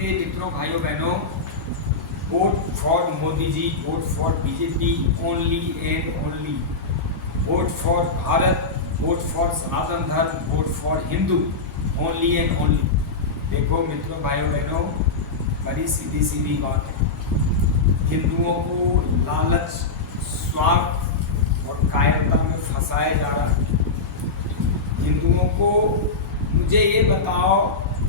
नमस्ते मित्रों, भाइयों बहनों। Vote for Modi ji, vote for BJP only and only. Vote for Bharat, vote for Sanatan Dharma, vote for Hindu only and only. देखो मित्रों, भाइयों बहनों, बड़ी सीधी सीधी बात है। हिंदुओं को लालच, स्वार्थ और कायरता में फंसाया जा रहा है। हिंदुओं को मुझे ये बताओ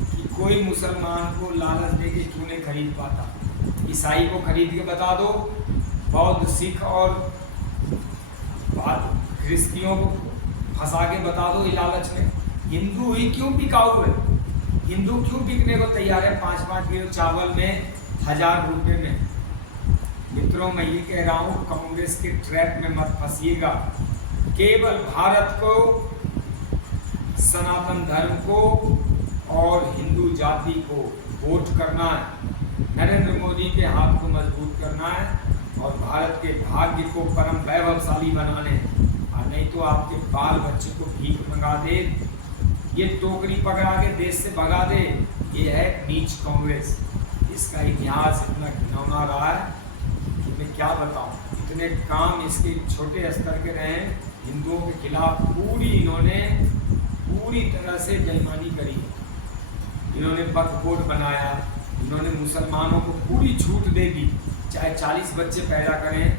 कि कोई मुसलमान को लालच दे के क्यों नहीं खरीद पाता? ईसाई को खरीद के बता दो, बौद्ध, सिख और ख्रिस्तियों को फंसा के बता दो ये लालच में। हिंदू ही क्यों बिकाऊ है? हिंदू क्यों बिकने को तैयार है 5-5 किलो चावल में 1000 रुपये में? मित्रों, मैं ये कह रहा हूँ, कांग्रेस के ट्रैप में मत फंसिएगा। केवल भारत को, सनातन धर्म को और हिंदू जाति को वोट करना है। नरेंद्र मोदी के हाथ को मजबूत करना है और भारत के भाग्य को परम वैभवशाली बनाने हैं। और नहीं तो आपके बाल बच्चे को भीख मंगा दे, ये टोकरी पकड़ा के देश से भगा दे। ये है नीच कांग्रेस। इसका इतिहास इतना घिनौना रहा है कि मैं क्या बताऊं। इतने काम इसके छोटे स्तर के रहे हैं। हिंदुओं के खिलाफ इन्होंने पूरी तरह से बेईमानी करी। इन्होंने वक्फ बोर्ड बनाया, इन्होंने मुसलमानों को पूरी छूट दे दी, चाहे 40 बच्चे पैदा करें,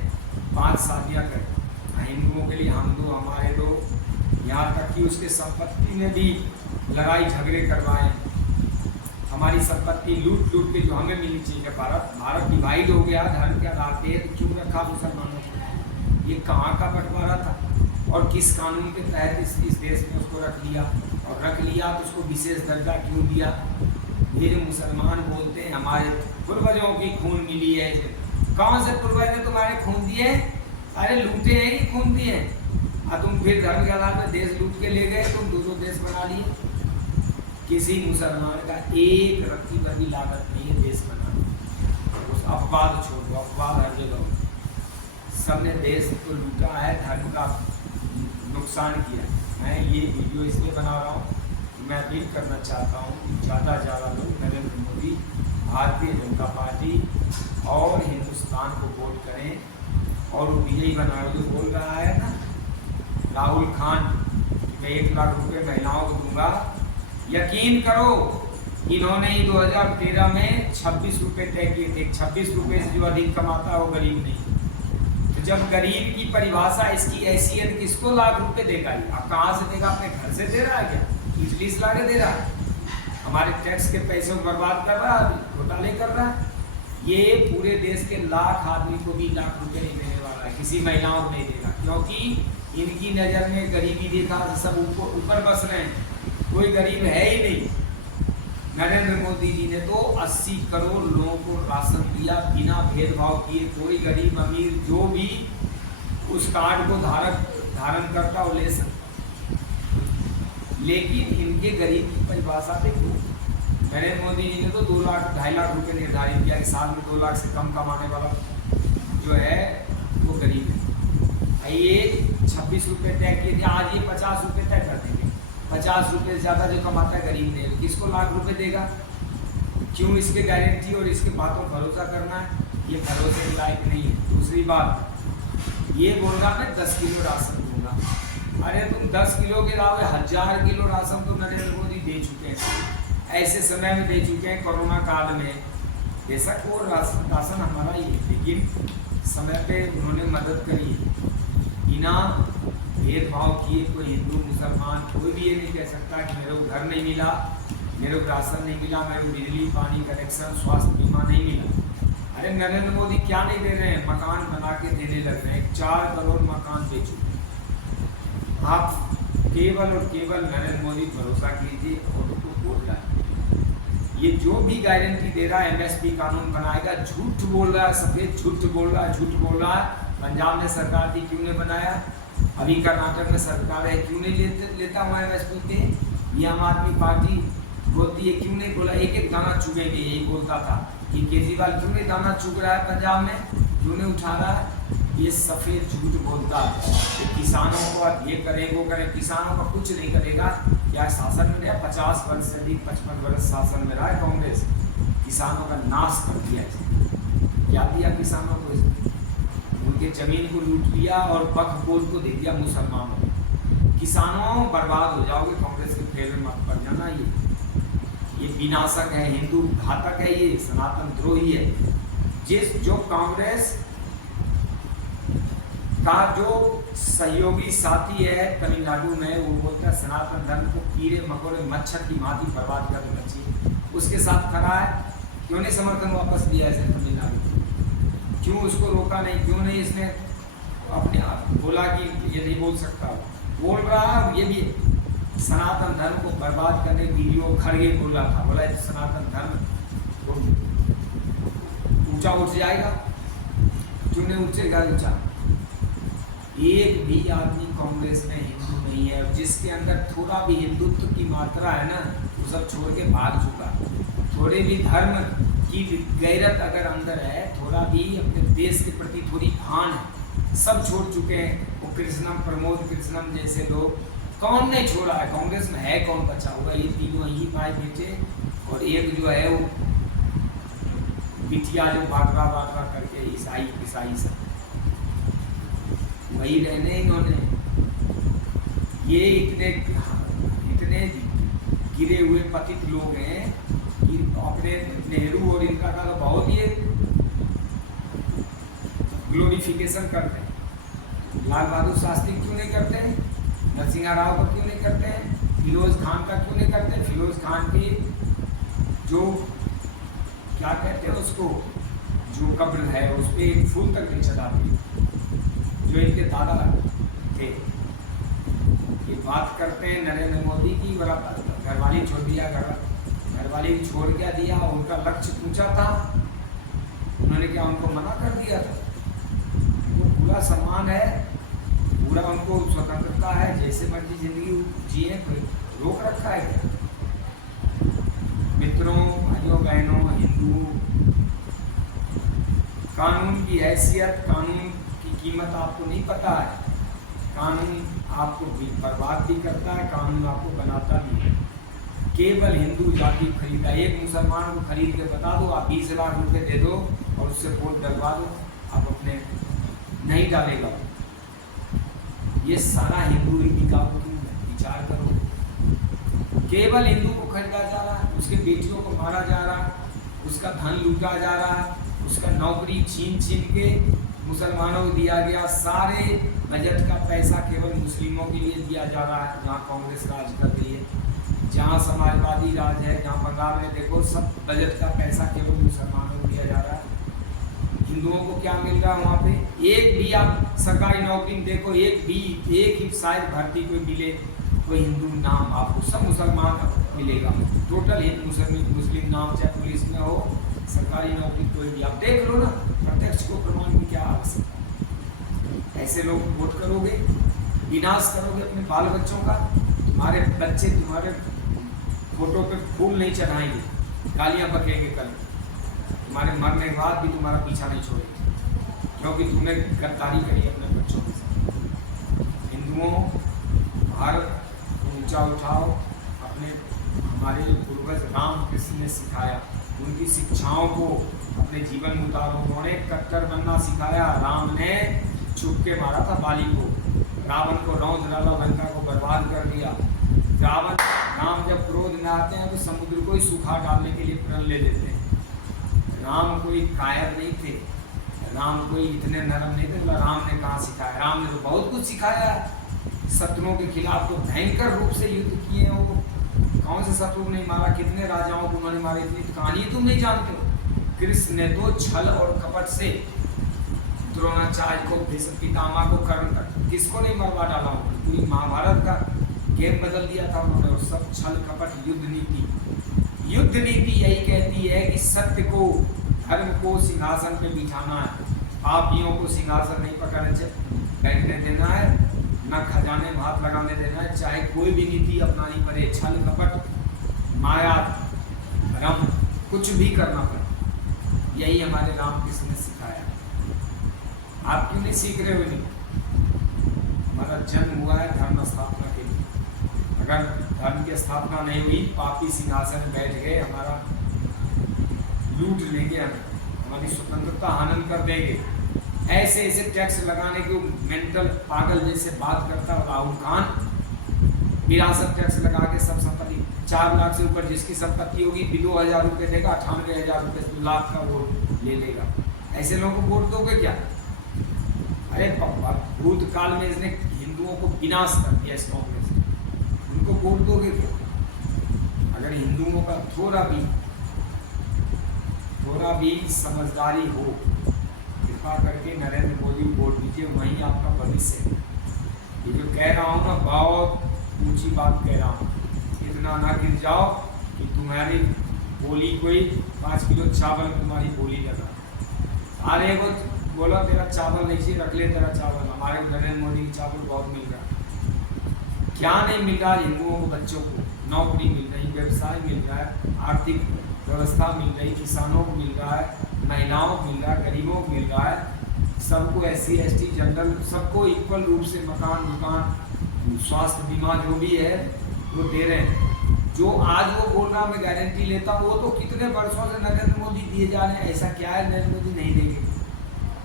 5 शादियाँ करें। हिंदुओं के लिए हम दो, हमारे दो, यहाँ तक कि उसके संपत्ति में भी लड़ाई झगड़े करवाए। हमारी संपत्ति लूट के जो हमें मिलनी चाहिए। भारत डिवाइड हो गया धर्म के आधार पे, तो क्यों रखा मुसलमानों को? ये कहाँ का बंटवारा था और किस कानून के तहत इस देश में उसको रख लिया? और रख लिया तो उसको विशेष दर्जा क्यों दिया? ये जो मुसलमान बोलते हैं हमारे पूर्वजों की खून मिली है। कौन से पूर्वज ने तुम्हारे खून दिए? अरे लूटे हैं कि खून दिए? और तुम फिर धर्म के आधार पर देश लूट के ले गए, तुम 2-2 देश बना लिए। किसी मुसलमान का एक रत्ती भर भी लागत नहीं है देश बनाने। उस अपवाद छोड़ दो, अपवाद हर जगह। सबने देश को लूटा है, धर्म का नुकसान किया। मैं ये वीडियो इसलिए बना रहा हूँ कि मैं अपील करना चाहता हूँ कि ज़्यादा से ज़्यादा लोग नरेंद्र मोदी, भारतीय जनता पार्टी और हिंदुस्तान को वोट करें। और वो यही बनाए जो बोल रहा है ना राहुल खान, मैं 1 लाख रुपए महिलाओं को दूंगा। यकीन करो, इन्होंने ही 2013 में 26 रुपये तय किए थे। 26 रुपये से जो अधिक कमाता है वो गरीब नहीं। तो जब गरीब की परिभाषा, इसकी हैसियत किसको लाख रुपए देगा? अब कहाँ से देगा? अपने घर से दे रहा है क्या? इजलिस ला के दे रहा है? हमारे टैक्स के पैसों को बर्बाद कर रहा है, घोटाले कर रहा है। ये पूरे देश के लाख आदमी को भी लाख रुपए नहीं देने वाला है, किसी महिलाओं को नहीं देगा। क्योंकि इनकी नज़र में गरीबी देखा तो सब ऊपर बस रहे हैं, कोई गरीब है ही नहीं। नरेंद्र मोदी जी ने तो 80 करोड़ लोगों को राशन दिया बिना भेदभाव किए। कोई गरीब अमीर जो भी उस कार्ड को धारण करता वो ले सकता। लेकिन इनके गरीब की परिभाषा देखो। नरेंद्र मोदी जी ने तो 2 लाख 2.5 लाख रुपए निर्धारित किया कि साल में 2 लाख से कम कमाने वाला जो है वो गरीब है। ये 26 रुपये तय किए थे, आज ये 50 रुपये तय कर देंगे। 50 रुपये से ज़्यादा जो कमाता है गरीब नहीं, किसको लाख रुपए देगा? क्यों इसके गारंटी और इसके बातों भरोसा करना है? ये भरोसे के लायक नहीं है। दूसरी बात, ये बोल रहा मैं 10 किलो राशन दूंगा। अरे तुम 10 किलो के अलावा 1000 किलो राशन तो नरेंद्र मोदी दे चुके हैं। ऐसे समय में दे चुके हैं, कोरोना काल में। बेशक वो राशन हमारा ही है, लेकिन समय पे उन्होंने मदद करी। बिना भेदभाव किए कोई हिंदू मुसलमान कोई भी ये नहीं कह सकता कि मेरे को घर नहीं मिला, मेरे को राशन नहीं मिला, मेरे को बिजली पानी कनेक्शन, स्वास्थ्य बीमा नहीं मिला। अरे नरेंद्र मोदी क्या नहीं दे रहे हैं? मकान बना के देने लग रहे हैं। 4 करोड़ मकान दे चुके हैं। आप केवल और केवल नरेंद्र मोदी भरोसा कीजिए और उनको वोट डालिए। ये जो भी गारंटी दे रहा है, MSP कानून बनाएगा, झूठ बोल रहा है, सफेद झूठ बोल रहा है। पंजाब में सरकार थी, क्यों नहीं बनाया? अभी कर्नाटक में सरकार है, क्यों नहीं लेता हुआ MSP पे? ये आम आदमी पार्टी बोलती है, क्यों नहीं बोला? एक दाना चुगेंगे, यही बोलता था कि केजरीवाल क्यों नहीं दाना चुग रहा है पंजाब में, क्यों नहीं उठा रहा है? ये सफ़ेद झूठ बोलता है कि किसानों को ये करें वो करें। किसानों का कुछ नहीं करेगा। क्या शासन में रहा? 50 वर्ष से अधिक, 55 वर्ष शासन में रहा है कांग्रेस। किसान किसानों का नाश कर दिया इसने। क्या दिया किसानों को इसने? उनके जमीन को लूट लिया और वक्फ बोर्ड को दे दिया मुसलमानों को। किसानों बर्बाद हो जाओगे, कांग्रेस के फेर में मत पड़ जाना। ये विनाशक है, हिंदू घातक है, ये सनातन द्रोही है। जो कांग्रेस का जो सहयोगी साथी है तमिलनाडु में, वो बोलता है सनातन धर्म को कीड़े मकोड़े मच्छर की भांति बर्बाद कर देना चाहिए, उसके साथ खड़ा है। क्यों नहीं समर्थन वापस लिया इसे तमिलनाडु? क्यों उसको रोका नहीं? क्यों नहीं इसने अपने आप बोला कि ये नहीं बोल सकता? बोल रहा है ये भी सनातन धर्म को बर्बाद करने वीडियो खड़गे बोल रहा था। बोला सनातन धर्म ऊंचा उठ जाएगा। क्यों नहीं उठेगा ऊंचा? एक भी आदमी कांग्रेस में हिंदू नहीं है। जिसके अंदर थोड़ा भी हिंदुत्व की मात्रा है ना, वो सब छोड़ के भाग चुका। थोड़े भी धर्म की गैरत अगर अंदर है, थोड़ा भी अपने देश के प्रति थोड़ी भान है, सब छोड़ चुके हैं। वो कृष्णम, प्रमोद कृष्णम जैसे लोग कौन नहीं छोड़ा है? कांग्रेस में है कौन बचा होगा? ये तीनों ही भाई बेटे, और एक जो है वो बिटिया जो बाटरा करके ईसाई सब वही रहने इन्होंने। ये इतने गिरे हुए पतित लोग हैं कि अपने नेहरू और इनका का तो बहुत ही ग्लोरिफिकेशन करते हैं। लाल बहादुर शास्त्री क्यों नहीं करते? नरसिंह राव का क्यों नहीं करते हैं? फिरोज खान का क्यों नहीं करते? फिरोज खान की जो क्या कहते हैं उसको, जो कब्र है उस पर एक फूल तक नहीं चढ़ाते, जो इनके दादा थे। ये बात करते हैं नरेंद्र मोदी की, बड़ा घरवाली छोड़ दिया, घरवाली छोड़ क्या दिया? उनका लक्ष्य ऊंचा था, उन्होंने क्या उनको मना कर दिया था? वो पूरा सम्मान है, पूरा उनको स्वतंत्रता है, जैसे मर्जी जिंदगी जिए, कोई रोक रखा है क्या? मित्रों, भाइयों बहनों, हिंदू कानून की हैसियत, कानून की कीमत आपको नहीं पता है। कानून आपको बर्बाद भी करता है, कानून आपको बनाता भी है। केवल हिंदू जाति खरीदा। एक मुसलमान को खरीद के बता दो, आप 20 लाख रुपए दे दो और उससे वोट डलवा दो, आप अपने नहीं डालेगा। ये सारा हिंदू ही बिकाऊ विचार करो। केवल हिंदू को खरीदा जा रहा है, उसके बेटियों को मारा जा रहा है, उसका धन लूटा जा रहा है, उसका नौकरी छीन के मुसलमानों को दिया गया। सारे बजट का पैसा केवल मुस्लिमों के लिए दिया जा रहा है। जहाँ कांग्रेस राज कर रही है, जहाँ समाजवादी राज है, जहाँ बंगाल में देखो सब बजट का पैसा केवल मुसलमानों को दिया जा रहा है। हिंदुओं को क्या मिल रहा है वहाँ पे? एक भी आप सरकारी नौकरी में देखो, एक ही शायद भर्ती कोई मिले, कोई हिंदू नाम आपको, सब मुसलमान मिलेगा। टोटल हिंदू मुस्लिम नाम, चाहे पुलिस में हो, सरकारी नौकरी कोई भी, आप देख लो ना, प्रत्यक्ष को प्रमाण की क्या आवश्यकता? ऐसे लोग वोट करोगे, विनाश करोगे अपने बाल बच्चों का। तुम्हारे बच्चे तुम्हारे फोटो पे फूल नहीं चढ़ाएंगे, गालियां बकेंगे कल, तुम्हारे मरने के बाद भी तुम्हारा पीछा नहीं छोड़ेंगे, क्योंकि तुमने गद्दारी करी अपने बच्चों के साथ। हिंदुओं, भारत को ऊंचा उठाओ। अपने हमारे जो पूर्वज राम कृष्ण ने सिखाया, उनकी शिक्षाओं को अपने जीवन में उतारो। उन्होंने कट्टर बनना सिखाया। राम ने छुप के मारा था बाली को, रावण को रौंद डाला, लंका को बर्बाद कर दिया। राम जब क्रोध में आते हैं तो समुद्र को ही सूखा डालने के लिए प्रण ले लेते हैं। राम कोई कायर नहीं थे, राम कोई इतने नरम नहीं थे। राम ने कहाँ सिखाया? राम ने तो बहुत कुछ सिखाया है। शत्रुओं के खिलाफ तो भयंकर रूप से युद्ध किए हैं। वो कौन से शत्रु नहीं मारा, कितने राजाओं को उन्होंने मारे, इतनी कहानी तुम नहीं जानते हो। कृष्ण ने तो छल और कपट से द्रोणाचार्य को, भीष्म पितामह को, कर्ण तक किसको नहीं मरवा डाला। पूरी महाभारत का गेम बदल दिया था उन्होंने। और सब छल कपट, युद्ध नीति यही कहती है कि सत्य को, धर्म को सिंहासन पे बिठाना है, पापियों को सिंहासन नहीं पकड़ने बैठने देना है, न खजाने में हाथ लगाने देना है। चाहे कोई भी नीति अपनानी पड़े, छल कपट, माया, भ्रम, कुछ भी करना पड़े, यही हमारे रामकृष्ण ने सिखाया। आप क्यों नहीं सीख रहे हो? नहीं, हमारा जन्म हुआ है धर्म स्थापना के लिए। अगर धर्म की स्थापना नहीं हुई, पापी सिंहासन बैठ गए, हमारा लूट लेंगे, हमारी स्वतंत्रता हनन कर देंगे। ऐसे ऐसे टैक्स लगाने के मेंटल पागल जैसे बात करता है राहुल खान। विरासत टैक्स लगा के सब संपत्ति 4 लाख से ऊपर जिसकी संपत्ति होगी 2,000 रुपये देगा, 98,000 रुपये 2 लाख का वोट ले लेगा। ऐसे लोगों को वोट दोगे क्या? अरे भूतकाल में इसने हिंदुओं को विनाश कर दिया इस कांग्रेस ने, उनको वोट दोगे क्या? अगर हिंदुओं का थोड़ा भी समझदारी हो, कृपा करके नरेंद्र मोदी को वोट दीजिए, वहीं आपका भविष्य है। ये जो कह रहा हूँ ना, बहुत ऊंची बात कह रहा हूँ, इतना ना गिर जाओ कि तुम्हारी बोली कोई 5 किलो चावल तुम्हारी बोली लगा। अरे वो बोला तेरा चावल नहीं चाहिए, रख ले तेरा चावल, हमारे नरेंद्र मोदी की चावल बहुत मिल रहा है। क्या नहीं मिल रहा? हिंदुओं को, बच्चों को नौकरी मिल रही, व्यवसाय मिल रहा है, आर्थिक व्यवस्था मिल रही, किसानों को मिल रहा है, महिलाओं को मिल रहा है, गरीबों को मिल रहा है, सबको SC ST जनरल सबको इक्वल रूप से मकान दुकान स्वास्थ्य बीमा जो भी है वो दे रहे हैं। जो आज वो बोल रहा मैं गारंटी लेता हूँ, वो तो कितने वर्षों से नरेंद्र मोदी दिए जा रहे हैं। ऐसा क्या है नरेंद्र मोदी नहीं देंगे?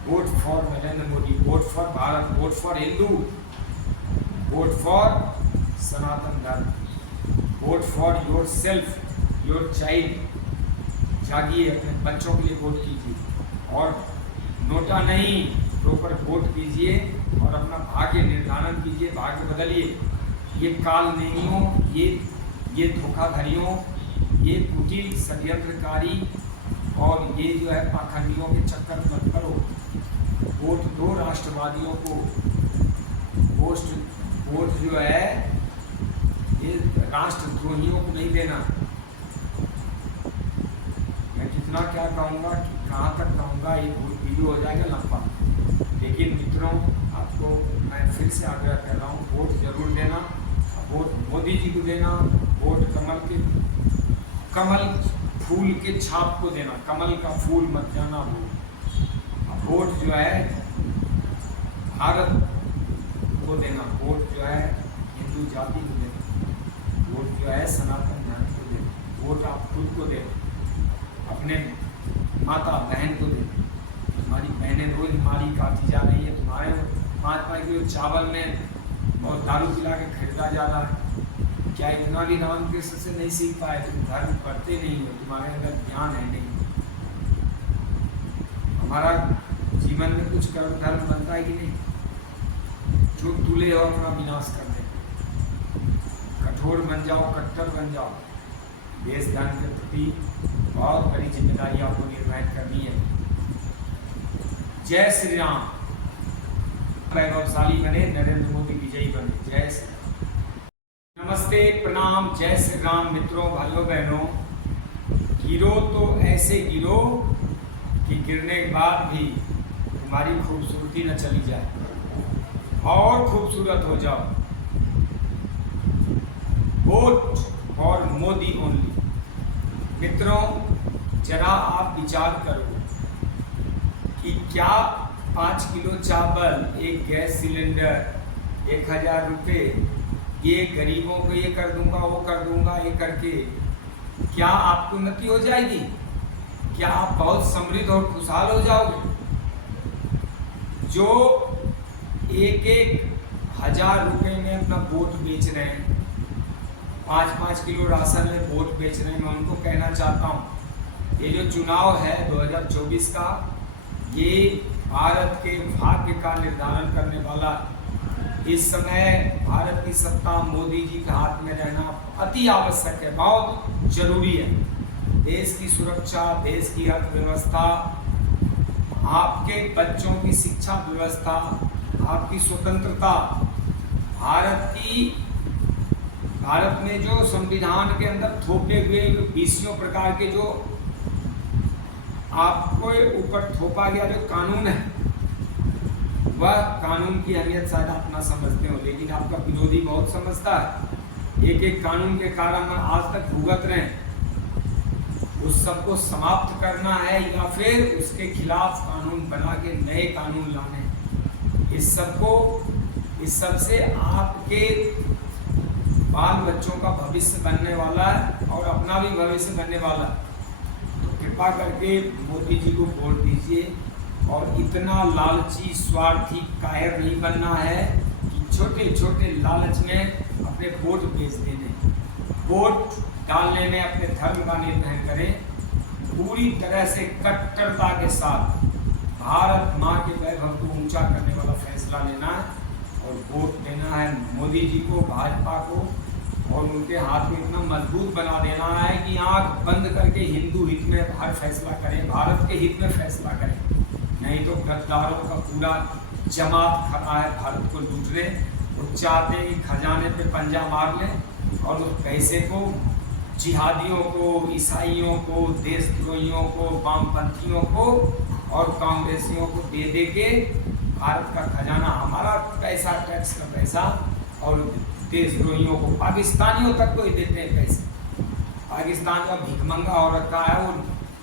Vote for Narendra Modi, vote for Bharat, vote for Hindu, vote for Sanatan Dharma, vote for yourself, your child. जागिए, अपने बच्चों के लिए वोट कीजिए और नोटा नहीं, प्रॉपर वोट कीजिए और अपना भाग्य निर्धारण कीजिए, भाग्य बदलिए। ये काल नहीं हो, ये धोखाधड़ियों, ये कुटिल षड्यंत्रकारी और ये जो है पाखंडियों के चक्कर मत करो। वोट दो राष्ट्रवादियों को, वोट जो है ये राष्ट्रद्रोहियों को नहीं देना। मैं कितना क्या कहूँगा, कहाँ तक कहूँगा, ये वीडियो हो जाएगा लंबा। लेकिन मित्रों, आपको मैं फिर से आग्रह कर रहा हूँ, वोट जरूर देना, वोट मोदी जी को देना, वोट कमल फूल के छाप को देना, कमल का फूल मत जाना वोट जो है भारत को देना, वोट जो है हिंदू जाति को देना, वोट जो है सनातन धर्म को देना, वोट आप खुद को देना, अपने माता बहन को देना। हमारी बहनें रोज हमारी काटी जा रही है, तुम्हारे 5-5 किलो चावल में और दारू पिला के खरीदा जा रहा है। क्या इतना भी रामकृष्ण से नहीं सीख पाए? तुम धर्म पढ़ते नहीं हो, तुम्हारे अंदर ज्ञान है नहीं। हमारा जीवन में कुछ कर्म धर्म बनता है कि नहीं? जो तुले हो अपना विनाश कर दे, कठोर बन जाओ, कट्टर बन जाओ। देश धर्म के प्रति बहुत बड़ी जिम्मेदारी आपको निर्वाहित करनी है। जय श्री राम। वैभवशाली बने, नरेंद्र मोदी विजयी बने। जय श्री राम। नमस्ते, प्रणाम, जय श्री राम। मित्रों, भाइयों बहनों, गिरो तो ऐसे गिरो कि गिरने के बाद भी तुम्हारी खूबसूरती न चली जाए और खूबसूरत हो जाओ। Vote for Modi only. मित्रों, जरा आप विचार करो कि क्या 5 किलो चावल, एक गैस सिलेंडर, 1,000 रुपये, ये गरीबों को ये कर दूंगा, वो कर दूंगा, ये करके क्या आपकी उन्नति हो जाएगी? क्या आप बहुत समृद्ध और खुशहाल हो जाओगे? जो 1-1 हज़ार रुपये में अपना वोट बेच रहे हैं, 5-5 किलो राशन में वोट बेच रहे हैं, मैं उनको कहना चाहता हूँ, ये जो चुनाव है 2024 का, ये भारत के भाग्य का निर्धारण करने वाला। इस समय भारत की सत्ता मोदी जी के हाथ में रहना अति आवश्यक है, बहुत जरूरी है। देश की सुरक्षा, देश की अर्थव्यवस्था, आपके बच्चों की शिक्षा व्यवस्था, आपकी स्वतंत्रता, भारत में जो संविधान के अंदर थोपे हुए 20 प्रकार के जो आपको ऊपर थोपा गया जो कानून है, वह कानून की अहमियत शायद आप ना समझते हो, लेकिन आपका विरोधी बहुत समझता है। एक कानून के कारण हम आज तक भुगत रहे हैं, उस सबको समाप्त करना है या फिर उसके खिलाफ कानून बना के नए कानून लाने। इस सबसे आपके बाल बच्चों का भविष्य बनने वाला है और अपना भी भविष्य बनने वाला है। तो कृपा करके मोदी जी को वोट दीजिए और इतना लालची स्वार्थी कायर नहीं बनना है कि छोटे छोटे लालच में अपने वोट बेच देने। वोट डालने में अपने धर्म का निर्णय करें, पूरी तरह से कट्टरता के साथ भारत माँ के वैभव को ऊंचा करने वाला फैसला लेना है और वोट देना है मोदी जी को, भाजपा को, और उनके हाथ में इतना मजबूत बना देना है कि आंख बंद करके हिंदू हित में हर फैसला करें, भारत के हित में फैसला करें। नहीं तो गद्दारों का पूरा जमात खड़ा है भारत को लूटने। वो चाहते हैं कि खजाने पे पंजा मार लें और उस पैसे को जिहादियों को, ईसाइयों को, देशद्रोहियों को, वामपंथियों को और कांग्रेसियों को दे दे के भारत का खजाना, हमारा पैसा, टैक्स का पैसा, और देशद्रोहियों को, पाकिस्तानियों तक को ही देते हैं पैसे। पाकिस्तान का भिखमंगा हो रखा है, और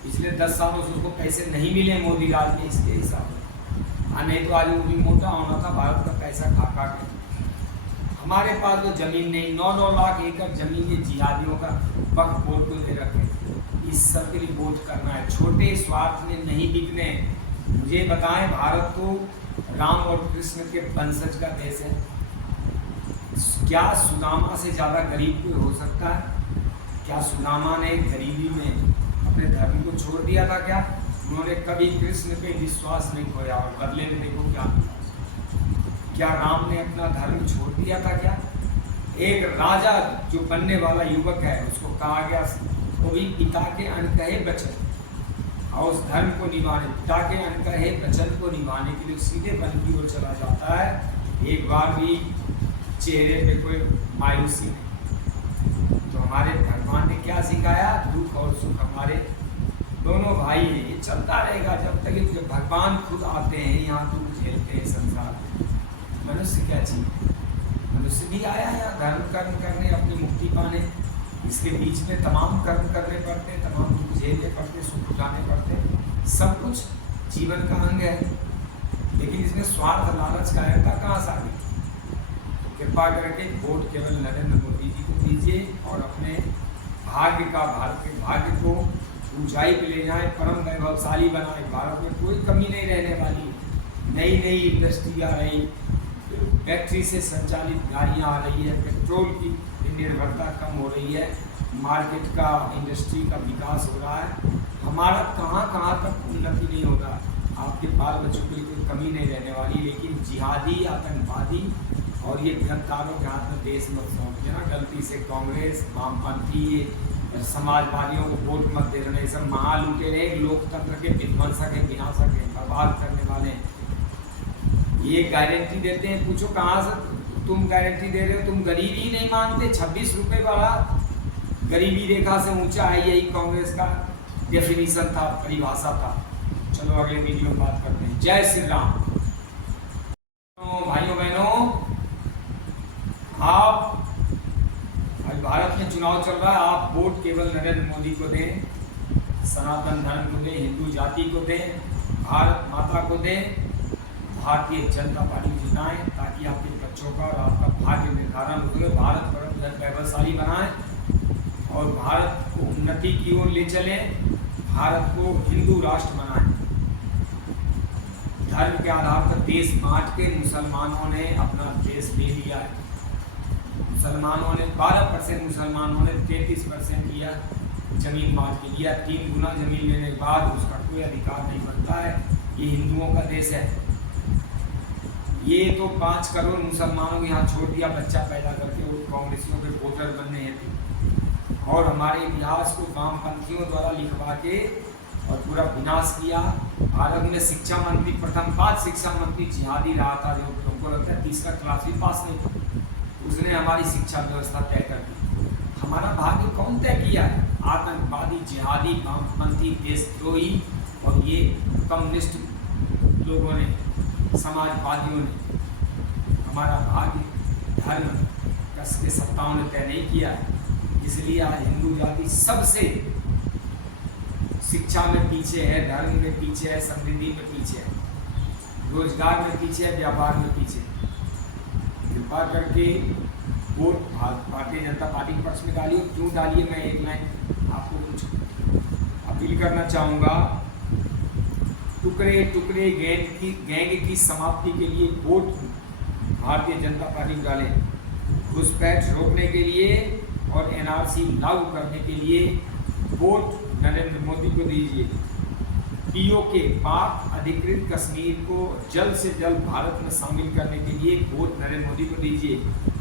पिछले 10 सालों से उसको पैसे नहीं मिले मोदी राज में इसके हिसाब से। नहीं तो आज वो भी मोटा होना था भारत का पैसा खा खा के। हमारे पास तो जमीन नहीं, 9-9 लाख एकड़ जमीन ये जिहादियों का वक्फ बोर्ड को दे रखे। इस सब के लिए वोट करना है, छोटे स्वार्थ में नहीं बिकने। मुझे बताएं, भारत तो राम और कृष्ण के वंशज का देश है। क्या सुदामा से ज़्यादा गरीब कोई हो सकता है? क्या सुदामा ने गरीबी में अपने धर्म को छोड़ दिया था? क्या उन्होंने कभी कृष्ण पे विश्वास नहीं खोया और बदले में देखो क्या मिला? क्या राम ने अपना धर्म छोड़ दिया था? क्या एक राजा जो बनने वाला युवक है, उसको कहा गया वो भी पिता के अनकहे वचन और उस धर्म को निभाने, पिता के अनकहे वचन को निभाने के लिए सीधे वन की ओर चला जाता है। एक बार भी चेहरे पे कोई मायूसी नहीं। तो हमारे भगवान ने क्या सिखाया? दुख और सुख हमारे दोनों भाई हैं, ये चलता रहेगा जब तक कि भगवान खुद आते हैं यहाँ दुख झेलते हैं संसार में। मनुष्य क्या चाहिए? मनुष्य भी आया है यहाँ धर्म कर्म करने, अपनी मुक्ति पाने। इसके बीच में तमाम कर्म करने पड़ते हैं, तमाम दुख झेलने पड़ते, सुख उठाने पड़ते, सब कुछ जीवन का अंग है। लेकिन इसमें स्वार्थ, लालच, कायरता कहाँ से आ गई? तो कृपा करके वोट केवल नरेंद्र मोदी जी को दीजिए और अपने भाग्य का, भारत के भाग्य को ऊंचाई पे ले जाए, परम वैभवशाली बनाए। भारत में कोई कमी नहीं रहने वाली। नई नई इंडस्ट्री आ रही, बैटरी से संचालित गाड़ियाँ आ रही है, पेट्रोल की निर्भरता कम हो रही है, मार्केट का, इंडस्ट्री का विकास हो रहा है। हमारा कहाँ तक उन्नति नहीं होगा। आपके बाल बच्चों के लिए कोई कमी नहीं रहने वाली। लेकिन जिहादी, आतंकवादी और ये गद्दारों के हाथ में देश मत सौंप देना। गलती से कांग्रेस, वामपंथी, समाजवादियों को वोट मत दे देना। ये सब महालुटेरे, लोकतंत्र के विध्वंसक हैं, विनाशक हैं, बर्बाद करने वाले हैं। ये गारंटी देते हैं, पूछो कहाँ से तुम गारंटी दे रहे हो? तुम गरीबी ही नहीं मानते। 26 रुपये वाला गरीबी रेखा से ऊंचा है, यही कांग्रेस का डेफिनेशन था, परिभाषा था। चलो अगले वीडियो में बात करते हैं। जय श्री राम। भाइयों बहनों, आप आज भारत में चुनाव चल रहा है, आप वोट केवल नरेंद्र मोदी को दें, सनातन धर्म को दें, हिंदू जाति को दें, भारत माता को दें, भारतीय जनता पार्टी को जिताएं, ताकि आपके बच्चों का और आपका भाग्य निर्धारण हो। भारत को वैभवशाली बनाएं और भारत को उन्नति की ओर ले चलें, भारत को हिंदू राष्ट्र बनाएं। धर्म के आधार पर देश बांट के मुसलमानों ने अपना देश ले लिया है। मुसलमानों ने 12% मुसलमानों ने 33% लिया, जमीन बांट के लिया। 3 गुना जमीन लेने के बाद उसका कोई अधिकार नहीं बनता है। ये हिंदुओं का देश है। ये तो 5 करोड़ मुसलमानों को यहाँ छोड़ दिया बच्चा पैदा करके, वो कांग्रेसियों के वोटर बनने हेतु, और हमारे इतिहास को वामपंथियों द्वारा लिखवा के और पूरा विनाश किया। भारत में शिक्षा मंत्री, प्रथम 5 शिक्षा मंत्री जिहादी रहा था, जो हमको लगता है 30 का क्लास भी पास नहीं था। उसने हमारी शिक्षा व्यवस्था तय कर दी। हमारा भाग्य कौन तय किया है? आतंकवादी, जिहादी, वामपंथी, देशद्रोही और ये कम्युनिस्ट लोगों ने, समाजवादियों ने हमारा भाग्य धर्म के सत्ताओं ने तय नहीं किया। इसलिए आज हिंदू जाति सबसे शिक्षा में पीछे है, धर्म में पीछे है, समृद्धि में पीछे है, रोजगार में पीछे है, व्यापार में पीछे है। कृपा करके वोट भारतीय जनता पार्टी के पक्ष में डालिए। क्यों डालिए, मैं एक लाइन आपको कुछ अपील करना चाहूँगा, टुकड़े टुकड़े गैंग की समाप्ति के लिए वोट भारतीय जनता पार्टी को डालें। घुसपैठ रोकने के लिए और एनआरसी लागू करने के लिए वोट नरेंद्र मोदी को दीजिए। पीओके पाक अधिकृत कश्मीर को जल्द से जल्द भारत में शामिल करने के लिए वोट नरेंद्र मोदी को दीजिए।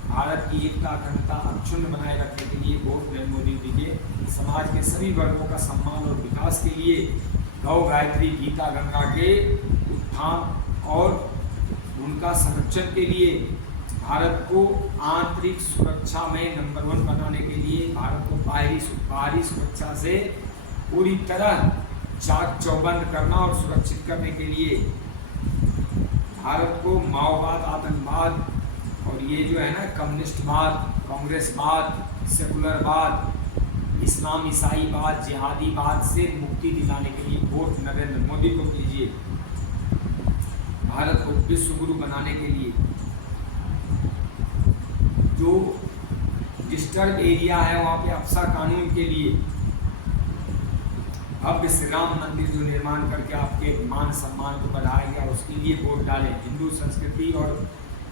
भारत की एकता अखंडता अक्षुण्ण बनाए रखने के लिए वोट नरेंद्र मोदी को दीजिए। समाज के सभी वर्गों का सम्मान और विकास के लिए गौ गायत्री गीता गंगा के उत्थान और उनका संरक्षण के लिए, भारत को आंतरिक सुरक्षा में नंबर 1 बनाने के लिए, भारत को बाहरी सुरक्षा से पूरी तरह चाक चौबंद करना और सुरक्षित करने के लिए, भारत को माओवाद, आतंकवाद और ये जो है ना कम्युनिस्टवाद, कांग्रेसवाद, सेकुलरवाद, इस्लाम ईसाईवाद, जिहादीवाद से मुक्ति दिलाने के लिए वोट नरेंद्र मोदी को कीजिए। भारत को विश्व गुरु बनाने के लिए, जो डिस्टर्ब एरिया है वहाँ पे अफसा कानून के लिए, भव्य श्री राम मंदिर जो निर्माण करके आपके मान सम्मान को बढ़ाया गया उसके लिए वोट डालें। हिंदू संस्कृति और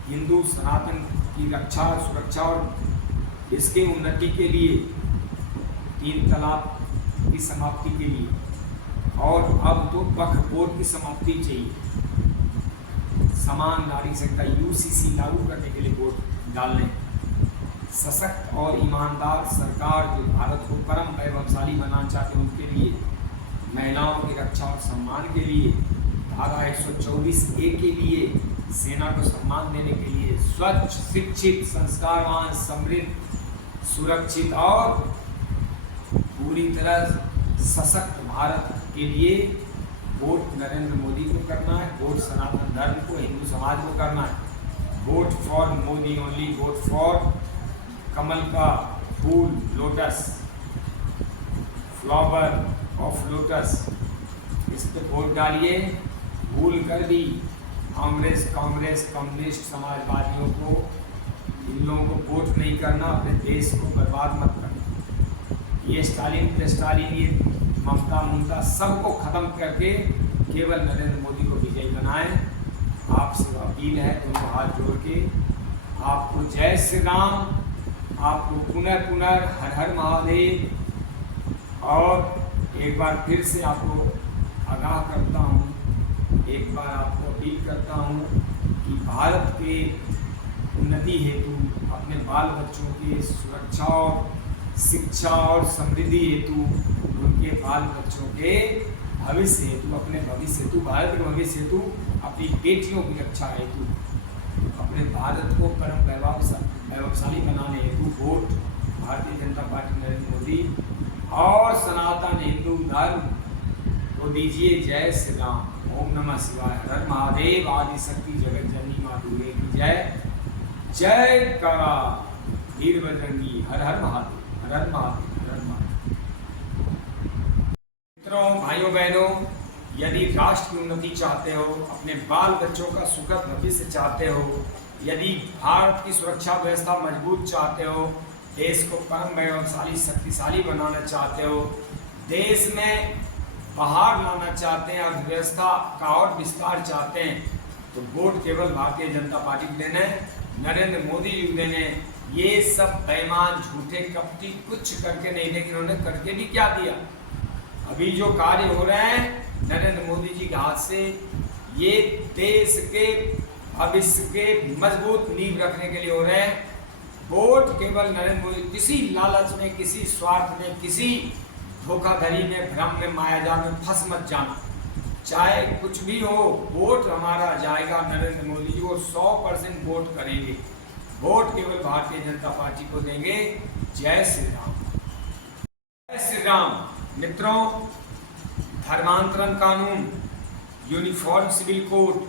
हिंदू सनातन की रक्षा, सुरक्षा और इसके उन्नति के लिए, 3 तलाक की समाप्ति के लिए, और अब तो वक्फ बोर्ड की समाप्ति चाहिए। समान नारी संहिता यूसीसी लागू करने के लिए वोट डालने। सशक्त और ईमानदार सरकार जो भारत को परम वैभवशाली बनाना चाहते हैं उनके लिए, महिलाओं की रक्षा और सम्मान के लिए, धारा 124A के लिए, सेना को सम्मान देने के लिए, स्वच्छ, शिक्षित, संस्कारवान, समृद्ध, सुरक्षित और पूरी तरह सशक्त भारत के लिए वोट नरेंद्र मोदी को करना है। वोट सनातन धर्म को, हिंदू समाज को करना है। Vote for Modi only, vote for कमल का फूल, लोटस, फ्लावर ऑफ लोटस, इस पे वोट डालिए। भूल कर भी कांग्रेस, कम्युनिस्ट, समाजवादियों को, इन लोगों को वोट नहीं करना। अपने देश को बर्बाद मत करना। ये स्टालिन, ये ममता सबको खत्म करके केवल नरेंद्र मोदी को विजयी बनाएं। आपसे अपील है दोनों हाथ जोड़ के, आपको जय श्री राम, आपको पुनः हर हर महादेव। और एक बार फिर से आपको आगाह करता हूँ, एक बार आपको अपील करता हूँ कि भारत के उन्नति हेतु, अपने बाल बच्चों की सुरक्षा और शिक्षा और समृद्धि हेतु, उनके बाल बच्चों के भविष्य हेतु, अपने भविष्य हेतु, भारत के भविष्य हेतु, अपनी बेटियों की रक्षा हेतु, अपने भारत को परम वैभवशाली बनाने हेतु वोट भारतीय जनता पार्टी नरेंद्र मोदी और सनातन हिंदू धर्म को दीजिए। जय श्री राम। ओम नमः शिवाय। हर हर महादेव। आदि शक्ति जगत जननी माँ दुर्गे की जय। जय करा वीर बजरंगी। हर हर महादेव, हर हर महादेव, हर हर महादेव। मित्रों, भाइयों बहनों, यदि राष्ट्र की उन्नति चाहते हो, अपने बाल बच्चों का सुखद भविष्य चाहते हो, यदि भारत की सुरक्षा व्यवस्था मजबूत चाहते हो, देश को परम वैभवशाली शक्तिशाली बनाना चाहते हो, देश में बाहर लाना चाहते हैं, अर्थव्यवस्था का और विस्तार चाहते हैं, तो वोट केवल भारतीय जनता पार्टी को देने, नरेंद्र मोदी जी को देने। ये सब बेईमान, झूठे, कपटी कुछ करके नहीं देंगे। इन्होंने करके भी क्या दिया? अभी जो कार्य हो रहे हैं नरेंद्र मोदी जी के हाथ से, ये देश के भविष्य के मजबूत नींव रखने के लिए हो रहे हैं। वोट केवल नरेंद्र मोदी, किसी लालच में, किसी स्वार्थ में, किसी धोखाधड़ी में, भ्रम में, मायाजाल में फंस मत जाना। चाहे कुछ भी हो, वोट हमारा जाएगा नरेंद्र मोदी जी को 100% वोट करेंगे। वोट केवल भारतीय जनता पार्टी को देंगे। जय श्री राम। जय श्री राम। मित्रों, धर्मांतरण कानून, यूनिफॉर्म सिविल कोड,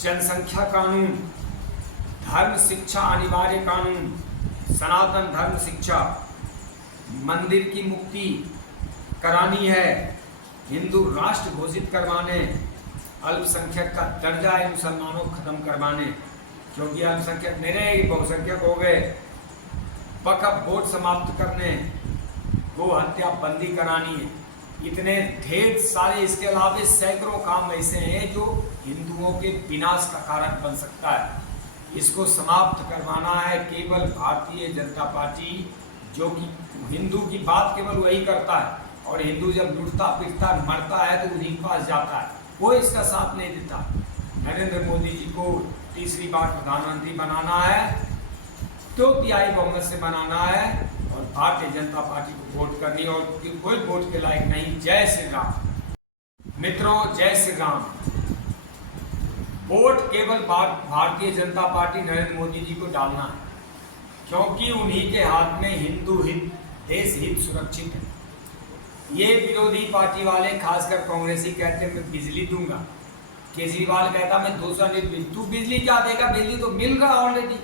जनसंख्या कानून, धर्म शिक्षा अनिवार्य कानून, सनातन धर्म शिक्षा, मंदिर की मुक्ति करानी है, हिंदू राष्ट्र घोषित करवाने, अल्पसंख्यक का दर्जा है मुसलमानों को खत्म करवाने, क्योंकि अल्पसंख्यक मेरे बहुसंख्यक हो गए, वक्फ बोर्ड समाप्त करने, गो हत्या बंदी करानी है, इतने ढेर सारे इसके अलावा सैकड़ों काम ऐसे हैं जो हिंदुओं के विनाश का कारक बन सकता है। इसको समाप्त करवाना है केवल भारतीय जनता पार्टी, जो कि हिंदू की बात केवल वही करता है और हिंदू जब लुटता पिटता मरता है तो उन्हीं के पास जाता है, कोई इसका साथ नहीं देता। नरेंद्र मोदी जी को तीसरी बार प्रधानमंत्री बनाना है, 2/3 बहुमत से बनाना है और भारतीय जनता पार्टी को वोट करनी, और कोई वोट के लायक नहीं। जय श्री राम मित्रों, जय श्री राम। वोट केवल भारतीय जनता पार्टी नरेंद्र मोदी जी को डालना है, क्योंकि उन्हीं के हाथ में हिंदू हित, देश हित सुरक्षित है। ये विरोधी पार्टी वाले खासकर कांग्रेसी कहते हैं मैं बिजली दूंगा, केजरीवाल कहता मैं 200 यूनिट, तू बिजली क्या देगा, बिजली तो मिल रहा ऑलरेडी।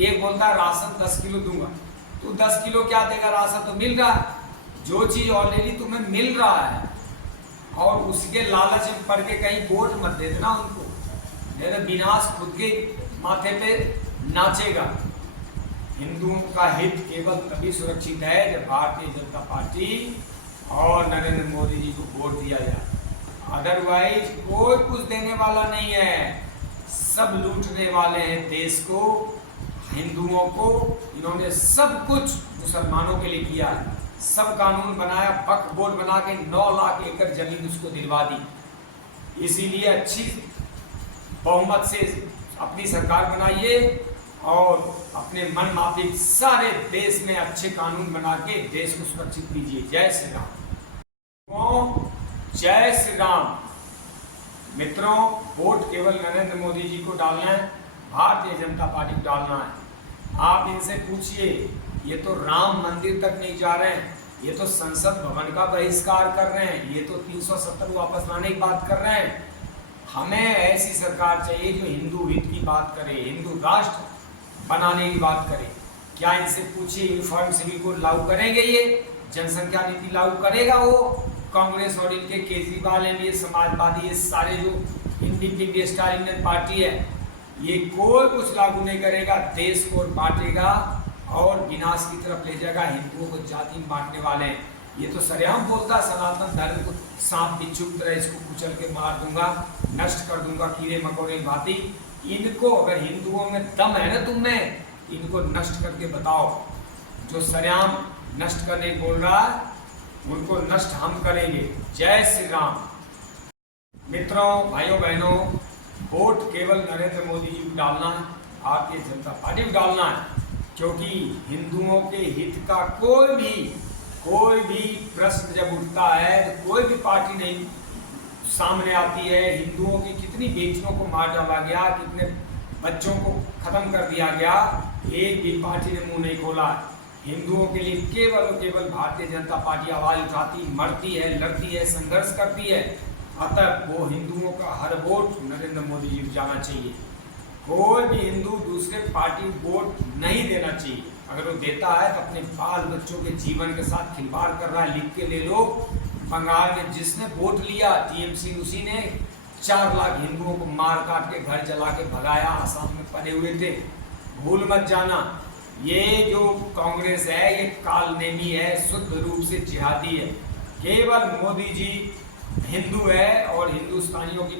एक बोलता है राशन 10 किलो दूंगा, तू 10 किलो क्या देगा, राशन तो मिल रहा है। जो चीज ऑलरेडी तुम्हें मिल रहा है और उसके लालच में पड़ के कहीं वोट मत दे देना उनको, नहीं तो विनाश खुद के माथे पे नाचेगा। हिंदुओं का हित केवल तभी सुरक्षित है जब भारतीय जनता पार्टी और नरेंद्र मोदी जी को वोट दिया जाए, अदरवाइज कोई कुछ देने वाला नहीं है। सब लूटने वाले हैं देश को, हिंदुओं को। इन्होंने सब कुछ मुसलमानों के लिए किया है, सब कानून बनाया, वक्फ बोर्ड बना के 9 लाख एकड़ जमीन उसको दिलवा दी। इसीलिए अच्छी बहुमत से अपनी सरकार बनाइए और अपने मन माफिक सारे देश में अच्छे कानून बना के देश को सुरक्षित कीजिए। जय श्री राम। जय श्री राम। मित्रों, वोट केवल नरेंद्र मोदी जी को डालना है, भारतीय जनता पार्टी को डालना है। आप इनसे पूछिए, ये तो राम मंदिर तक नहीं जा रहे हैं, ये तो संसद भवन का बहिष्कार कर रहे हैं, ये तो 370 वापस लाने की बात कर रहे हैं। हमें ऐसी सरकार चाहिए जो हिंदू हित की बात करे, हिंदू राष्ट्र बनाने की बात करे। क्या इनसे पूछिए यूनिफॉर्म सिविल कोड लागू करेंगे, ये जनसंख्या नीति लागू करेगा वो कांग्रेस और इनके केजरीवाल एंड ये समाजवादी, ये सारे जो इंडिपेंडेंट पार्टी है, ये कोई कुछ लागू नहीं करेगा। देश को बांटेगा और विनाश की तरफ ले जाएगा, हिंदुओं को जाति में बांटने वाले हैं। ये तो सरेआम बोलता है सनातन धर्म को सांप बिच्छू की तरह इसको कुचल के मार दूंगा, नष्ट कर दूंगा कीड़े मकोड़े भांति। इनको अगर हिंदुओं में दम है ना तुम में, इनको नष्ट करके बताओ। जो सरेआम नष्ट करने बोल रहा है उनको नष्ट हम करेंगे। जय श्री राम। मित्रों, भाइयों बहनों, वोट केवल नरेंद्र मोदी जी को डालना है, भारतीय जनता पार्टी को डालना है, क्योंकि हिंदुओं के हित का कोई भी प्रश्न जब उठता है तो कोई भी पार्टी नहीं सामने आती है। हिंदुओं की कितनी बेटियों को मार डाला गया, कितने बच्चों को खत्म कर दिया गया, एक भी पार्टी ने मुंह नहीं खोला। हिंदुओं के लिए केवल और केवल भारतीय जनता पार्टी आवाज उठाती, मरती है, लड़ती है, संघर्ष करती है। अतः वो हिंदुओं का हर वोट नरेंद्र मोदी जी को जाना चाहिए। कोई भी हिंदू दूसरे पार्टी वोट नहीं देना चाहिए। अगर वो देता है तो अपने बाल बच्चों के जीवन के साथ खिलवाड़ कर रहा है। लिख के ले लो, बंगाल में जिसने वोट लिया टीएमसी, उसी ने 4 लाख हिंदुओं को मार काट के घर जला के भगाया। आसाम में पड़े हुए थे, भूल मत जाना। ये जो कांग्रेस है ये कालनेमी है, शुद्ध रूप से जिहादी है। केवल मोदी जी हिंदू है और हिंदुस्तानियों की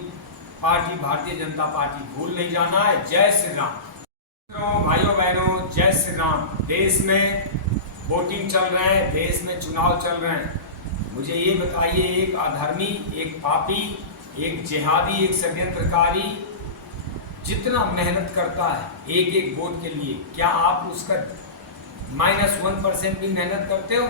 पार्टी भारतीय जनता पार्टी, भूल नहीं जाना है। जय श्री राम। भाइयों बहनों, जय श्री राम। देश में वोटिंग चल रहा है, देश में चुनाव चल रहे हैं। मुझे ये बताइए, एक अधर्मी, एक पापी, एक जिहादी, एक षड्यंत्रकारी जितना मेहनत करता है एक एक वोट के लिए, क्या आप उसका -1% भी मेहनत करते हो?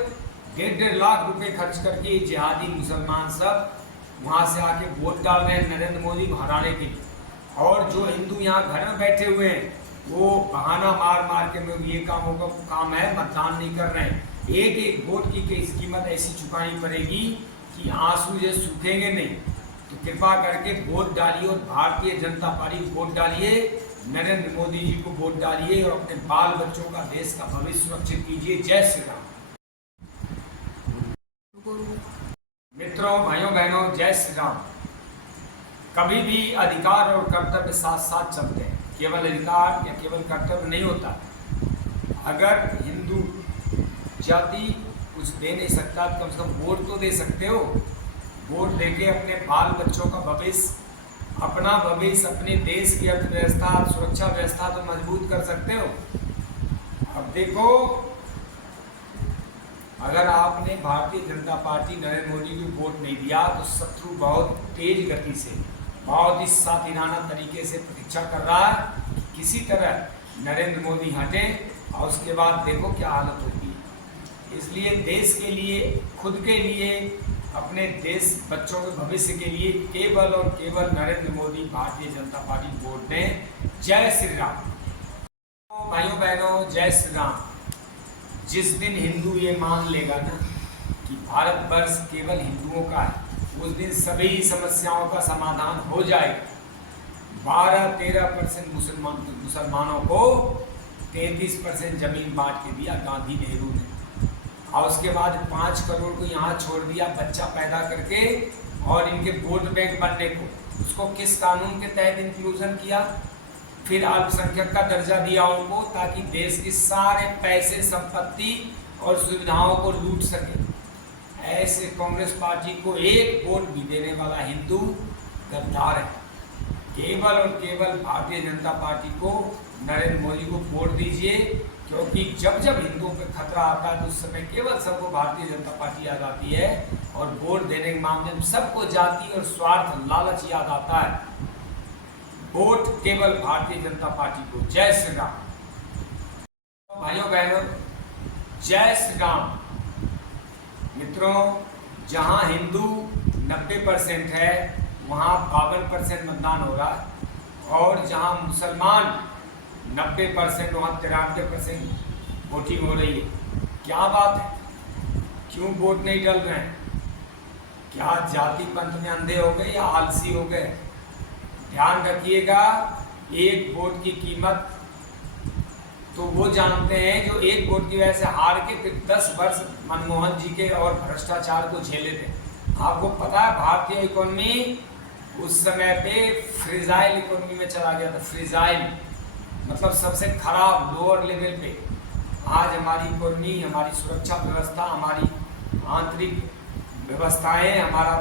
1.5 लाख रुपए खर्च करके जिहादी मुसलमान सब वहाँ से आके वोट डाल रहे हैं नरेंद्र मोदी को हराने के लिए। और जो हिंदू यहाँ घर में बैठे हुए हैं वो बहाना मार मार के ये काम है, मतदान नहीं कर रहे हैं। एक एक वोट की कीमत ऐसी चुकानी पड़ेगी कि आंसू जो सूखेंगे नहीं। तो कृपा करके वोट डालिए और भारतीय जनता पार्टी को वोट डालिए, नरेंद्र मोदी जी को वोट डालिए और अपने बाल बच्चों का, देश का भविष्य सुरक्षित कीजिए। जय श्री राम। मित्रों, भाइयों बहनों, जय श्री राम। कभी भी अधिकार और कर्तव्य साथ साथ चलते हैं, केवल अधिकार या केवल कर्तव्य नहीं होता। अगर हिंदू जाति कुछ दे नहीं सकता तो कम से कम वोट तो दे सकते हो। वोट देके अपने बाल बच्चों का भविष्य, अपना भविष्य, अपने देश की अर्थव्यवस्था, सुरक्षा व्यवस्था तो मजबूत कर सकते हो। अब देखो, अगर आपने भारतीय जनता पार्टी नरेंद्र मोदी को वोट नहीं दिया तो शत्रु बहुत तेज गति से, बहुत ही साथीराना तरीके से प्रतीक्षा कर रहा है कि किसी तरह नरेंद्र मोदी हटे और उसके बाद देखो क्या हालत होती है। इसलिए देश के लिए, खुद के लिए, अपने देश बच्चों के भविष्य के लिए केवल और केवल नरेंद्र मोदी भारतीय जनता पार्टी वोट दें। जय श्री राम। भाइयों बहनों, जय श्री राम। जिस दिन हिंदू ये मान लेगा ना कि भारतवर्ष केवल हिंदुओं का है, उस दिन सभी समस्याओं का समाधान हो जाएगा। 12-13% मुसलमानों को 33% जमीन बांट के दिया गांधी नेहरू ने, और उसके बाद 5 करोड़ को यहाँ छोड़ दिया बच्चा पैदा करके और इनके वोट बैंक बनने को। उसको किस कानून के तहत इंक्लूजन किया? फिर अल्पसंख्यक का दर्जा दिया उनको, ताकि देश के सारे पैसे, संपत्ति और सुविधाओं को लूट सके। ऐसे कांग्रेस पार्टी को एक वोट भी देने वाला हिंदू गद्दार है। केवल और केवल भारतीय जनता पार्टी को, नरेंद्र मोदी को वोट दीजिए, क्योंकि जब जब हिंदुओं पर खतरा आता है तो उस समय केवल सबको भारतीय जनता पार्टी याद आती है, और वोट देने के मामले में सबको जाति और स्वार्थ, लालच याद आता है। वोट केवल भारतीय जनता पार्टी को। जय श्री राम। भाइयों बहनों, जय श्री राम। मित्रों, जहां हिंदू 90% है वहां 52% मतदान हो रहा है, और जहां मुसलमान 90% वहां 93% वोटिंग हो रही है। क्या बात है? क्यों वोट नहीं डल रहे हैं? क्या जाति पंथ में अंधे हो गए या आलसी हो गए? ध्यान रखिएगा, एक वोट की कीमत तो वो जानते हैं जो एक वोट की वजह से हार के फिर 10 वर्ष मनमोहन जी के और भ्रष्टाचार को झेले थे। आपको पता है भारतीय इकोनॉमी उस समय पे फ्रीजाइल इकोनॉमी में चला गया था। फ्रीजाइल मतलब सबसे खराब, लोअर लेवल पे। आज हमारी इकोनॉमी, हमारी सुरक्षा व्यवस्था, हमारी आंतरिक व्यवस्थाएं, हमारा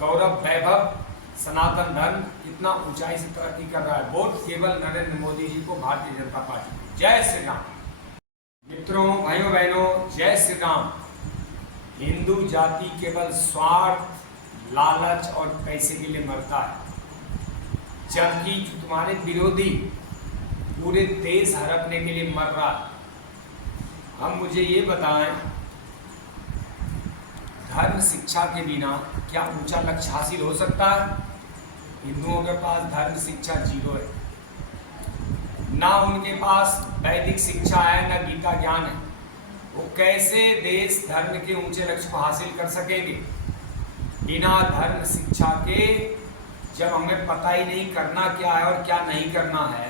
गौरव, वैभव, सनातन धर्म कितना ऊंचाई से तरक्की कर रहा है। वोट केवल नरेंद्र मोदी जी को, भारतीय जनता पार्टी। जय श्री राम। मित्रों, भाइयों बहनों, जय श्री राम। हिंदू जाति केवल स्वार्थ, लालच और पैसे के लिए मरता है, जबकि जो तुम्हारे विरोधी पूरे देश हड़पने के लिए मर रहा है। हम मुझे ये बताएं, धर्म शिक्षा के बिना क्या ऊंचा लक्ष्य हासिल हो सकता है? हिंदुओं के पास धर्म शिक्षा 0 है। ना उनके पास वैदिक शिक्षा है, ना गीता ज्ञान है। वो कैसे देश धर्म के ऊंचे लक्ष्य को हासिल कर सकेंगे? बिना धर्म शिक्षा के जब हमें पता ही नहीं करना क्या है और क्या नहीं करना है,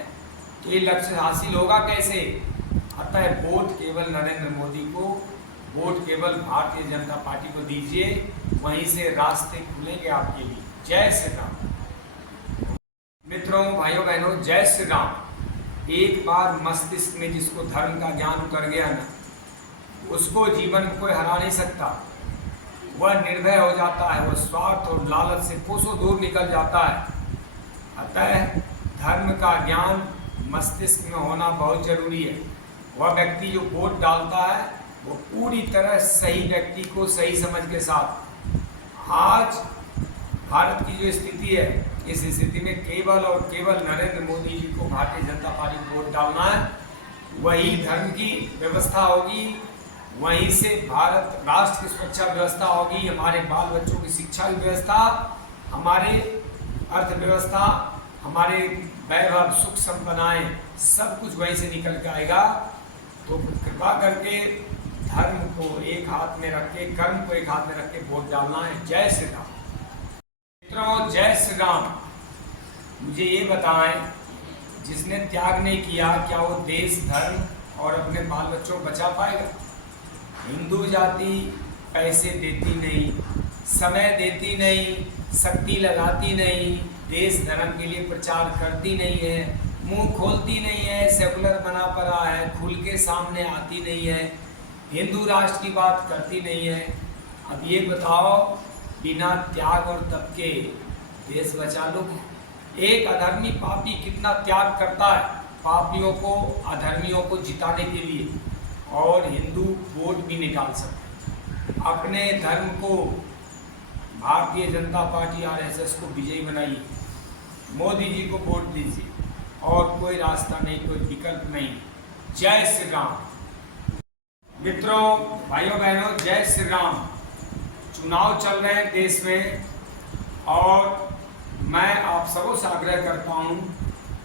तो ये लक्ष्य हासिल होगा कैसे? अतः वोट केवल नरेंद्र मोदी को, वोट केवल भारतीय जनता पार्टी को दीजिए, वहीं से रास्ते खुलेंगे आपके लिए। जय श्री राम। मित्रों, भाइयों बहनों, जय श्री राम। एक बार मस्तिष्क में जिसको धर्म का ज्ञान उतर गया ना, उसको जीवन में कोई हरा नहीं सकता। वह निर्भय हो जाता है, वह स्वार्थ और लालच से कोसों दूर निकल जाता है। अतः धर्म का ज्ञान मस्तिष्क में होना बहुत जरूरी है। वह व्यक्ति जो वोट डालता है वो पूरी तरह सही व्यक्ति को सही समझ के साथ। आज भारत की जो स्थिति है, इस स्थिति में केवल और केवल नरेंद्र मोदी जी को, भारतीय जनता पार्टी को वोट डालना है। वही धर्म की व्यवस्था होगी, वहीं से भारत राष्ट्र की सुरक्षा व्यवस्था होगी, हमारे बाल बच्चों की शिक्षा की व्यवस्था, हमारे अर्थव्यवस्था, हमारे वैभव, सुख संपदाएं, सब कुछ वहीं से निकल के आएगा। तो कृपा करके धर्म को एक हाथ में रख के, कर्म को एक हाथ में रख के वोट डालना है। जय श्री राम। मित्रों, जय श्री राम। मुझे ये बताएं, जिसने त्याग नहीं किया, क्या वो देश, धर्म और अपने बाल बच्चों को बचा पाएगा? हिंदू जाति पैसे देती नहीं, समय देती नहीं, शक्ति लगाती नहीं, देश धर्म के लिए प्रचार करती नहीं है, मुंह खोलती नहीं है, सेकुलर बना पड़ा है, खुल के सामने आती नहीं है। हिंदू राष्ट्र की बात करती नहीं है। अब ये बताओ, बिना त्याग और तप के देश बचा लोगे? एक अधर्मी पापी कितना त्याग करता है पापियों को, अधर्मियों को जिताने के लिए, और हिंदू वोट भी नहीं डाल सकते। अपने धर्म को, भारतीय जनता पार्टी आरएसएस को विजयी बनाइए, मोदी जी को वोट दीजिए, और कोई रास्ता नहीं, कोई विकल्प नहीं। जय श्री राम। मित्रों, भाइयों बहनों, जय श्री राम। चुनाव चल रहे हैं देश में, और मैं आप सबों से आग्रह करता हूं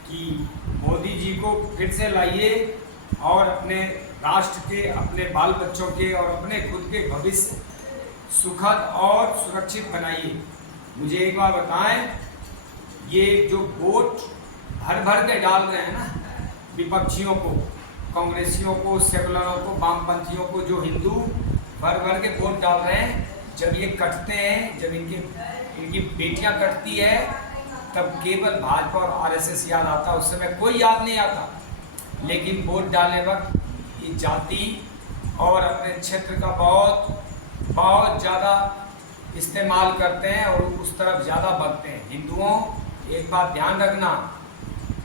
कि मोदी जी को फिर से लाइए और अपने राष्ट्र के, अपने बाल बच्चों के और अपने खुद के भविष्य सुखद और सुरक्षित बनाइए। मुझे एक बार बताएं, ये जो वोट भर भर के डाल रहे हैं ना विपक्षियों को, कांग्रेसियों को, सेकुलरों को, वामपंथियों को, जो हिंदू भर भर के वोट डाल रहे हैं, जब ये कटते हैं, जब इनकी बेटियां कटती है, तब केवल भाजपा और आरएसएस याद आता है। उस समय कोई याद नहीं आता। लेकिन वोट डालने वक्त ये जाति और अपने क्षेत्र का बहुत ज़्यादा इस्तेमाल करते हैं और उस तरफ ज़्यादा भगते हैं। हिंदुओं, एक बात ध्यान रखना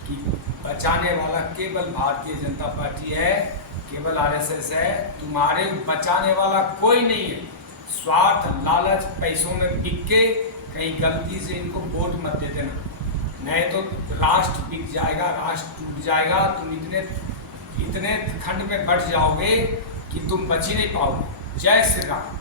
कि बचाने वाला केवल भारतीय जनता पार्टी है, केवल आरएसएस है। तुम्हारे बचाने वाला कोई नहीं है। स्वार्थ, लालच, पैसों में बिक के कहीं गलती से इनको वोट मत दे देना, नहीं तो राष्ट्र बिक जाएगा, राष्ट्र टूट जाएगा। तुम इतने खंड में बढ़ जाओगे कि तुम बच ही नहीं पाओगे। जय श्री राम।